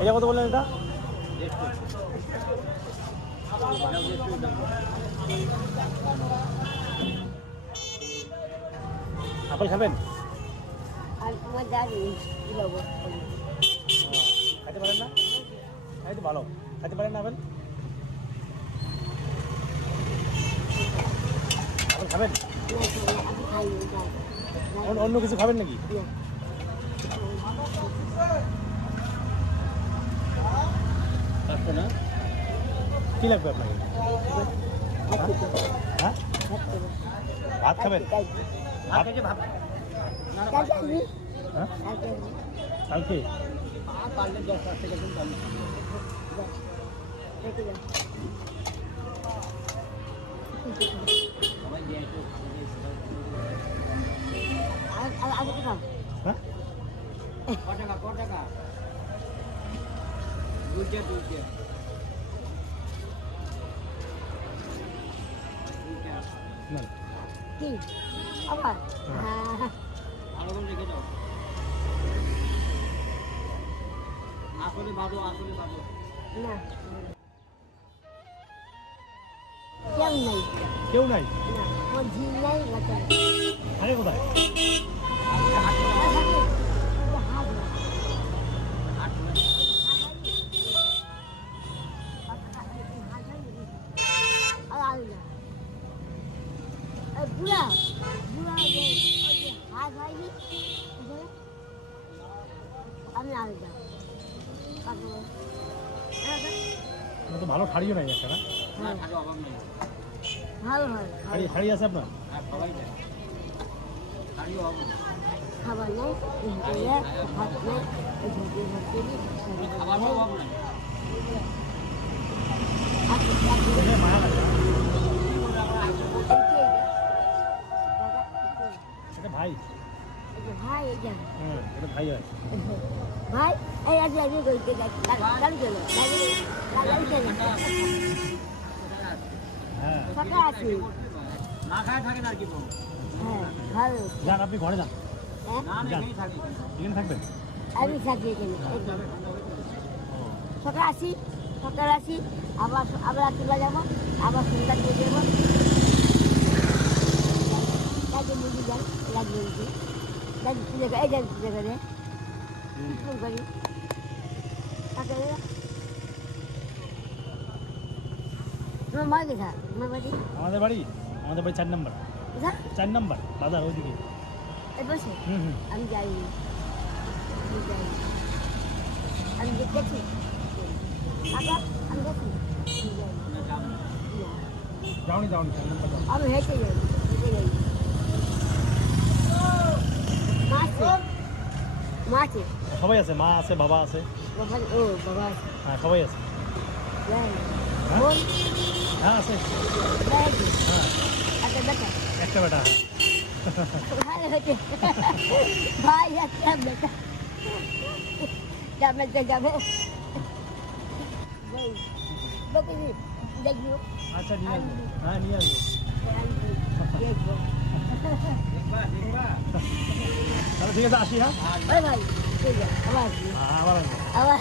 এটা কত বললেন এটা? আপেল খাবেন? খাইতে পারেন না? খাইতে ভালো, খাইতে পারেন না আপেল? আপেল খাবেন? অন্য কিছু খাবেন নাকি? না কি লাগবে আপনাকে? হ্যাঁ ভাত খাবেন? কালকে আবার আসলে বাবু না কেউ নাই। আরে কোথায়? তো ভালো শাড়িও নাই একটা না? ভালো হয় শাড়ি আছে আপনার? খাবার নেই ভাত নেই মায়া লাগে। এটা ভাই? ভাই এটা ভাই হয়। ভাই এই আজ আমি বলতে যাচ্ছি গাড়ি চলো গাড়ি চলো হ্যাঁ ফাঁকা আছি না খায় থাকে না আর কি বলবো। হ্যাঁ ভালো যান আপনি ঘরে যান। যান থাকি এখানে থাকবেন? আমি থাকি এখানে সকাল আসি আবার চলে যাবো আবার সন্ধ্যা দিয়ে দেবো কাজে মুরগি যান লাগিয়ে দিচ্ছি পুজো করে এই যান পুজো করে ফোন করি তোমার মা কোথা তোমার বাড়ি? আমাদের বাড়ি 4 নম্বর। কোথা 4 নম্বর বাজার ওইদিকে। এই বসে হুম আমি যাইনি আমি দেখেছি আচ্ছা আমি দেখি যাওনি 4 নম্বর যাও। আমি হেঁটে যাই মাছে সবাই আছে, মা আছে, বাবা আছে। বাবা ও বাবা আছে হ্যাঁ সবাই আছে। যাই হ্যাঁ? বোন হ্যাঁ আছে। যাই হ্যাঁ আচ্ছা বেটা একটা বেটা। ভাই হচ্ছে ভাই একটা বেটা যাবে যাবে দেখবো আচ্ছা নিয়ে আসবো। হ্যাঁ নিয়ে আসবো। দেখবো দেখবা তাহলে ঠিক আছে আসি। হ্যাঁ ভাই ভাই ঠিক আছে আবার আবার আসবো। আবার